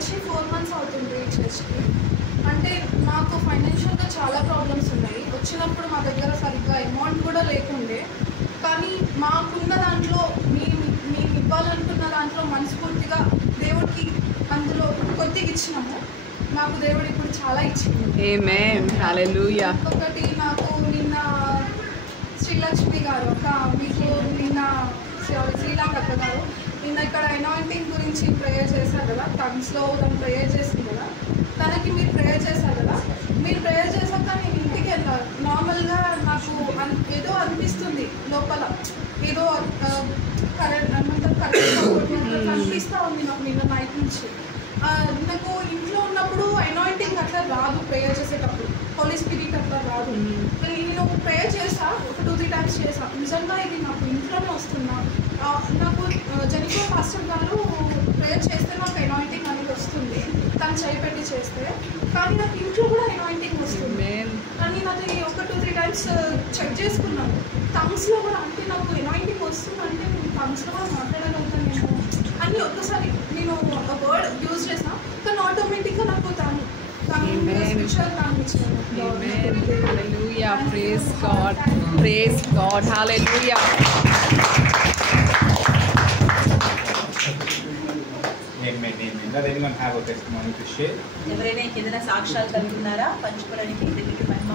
వచ్చి 4 months అవుతుంది ఈ చర్చ్కి. అంటే నాకు ఫైనాన్షియల్గా చాలా ప్రాబ్లమ్స్ ఉన్నాయి. వచ్చినప్పుడు మా దగ్గర సరిగ్గా అమౌంట్ కూడా లేకుండే, కానీ మాకున్న దాంట్లో మేము ఇవ్వాలనుకున్న దాంట్లో మనస్ఫూర్తిగా దేవుడికి అందులో కొద్దిగా ఇచ్చినాము. నాకు దేవుడు ఇప్పుడు చాలా ఇచ్చింది. ఆమేన్, హల్లెలూయా. ఒకటి నాకు నిన్న శ్రీలక్ష్మి గారు మీకు నిన్న శ్రీలంక అక్క గారు నిన్న ఇక్కడ అనాయింటింగ్ గురించి ప్రేయర్ చేశారు కదా, టంగ్స్లో తను ప్రేయర్ చేసింది కదా, తనకి మీరు ప్రేయర్ చేశారు కదా. మీరు ప్రేయర్ చేశాక నేను ఇంటికి వెళ్ళాను. నార్మల్గా నాకు ఏదో అనిపిస్తుంది లోపల, ఏదో కరెంట్ అనిపిస్తూ ఉంది నాకు నిన్న నైట్ నుంచి. నాకు ఇంట్లో ఉన్నప్పుడు అనాయింటింగ్ అట్లా రాదు, ప్రేయర్ చేసేటప్పుడు హోలీ స్పిరిట్ అట్లా రాదు. నేను ప్రేయర్ చేసా, ఒక 2-3 times చేసా. నిజంగా ఇది నాకు ఇంట్లోనే వస్తున్నా. నాకు జెనిఫర్ మాస్టర్ గారు ప్రేయర్ చేస్తే నాకు అనాయింటింగ్ అనేది వస్తుంది, తను చేపెట్టి చేస్తే, కానీ నాకు ఇంట్లో కూడా అనాయింటింగ్ వస్తుంది. కానీ నాకు ఒక 2-3 times చెక్ చేసుకున్నాను. థంగ్స్లో కూడా అంటే నాకు అనాయింటింగ్ వస్తుంది, అంటే నేను థంగ్స్లో కూడా మాట్లాడగలుగుతాను నేను అని ఒక్కసారి నేను ఒక వర్డ్ యూజ్ చేసిన, కానీ ఆటోమేటిక్గా నాకు తాను spiritual కనిపించాను. Hallelujah, praise God, praise God, hallelujah. Does anyone have a testimony to share? ఎవరైనా ఏదైనా సాక్ష్యాలు కలిగి ఉన్నారా పంచుకోవడానికి? దేవునికి మహిమ.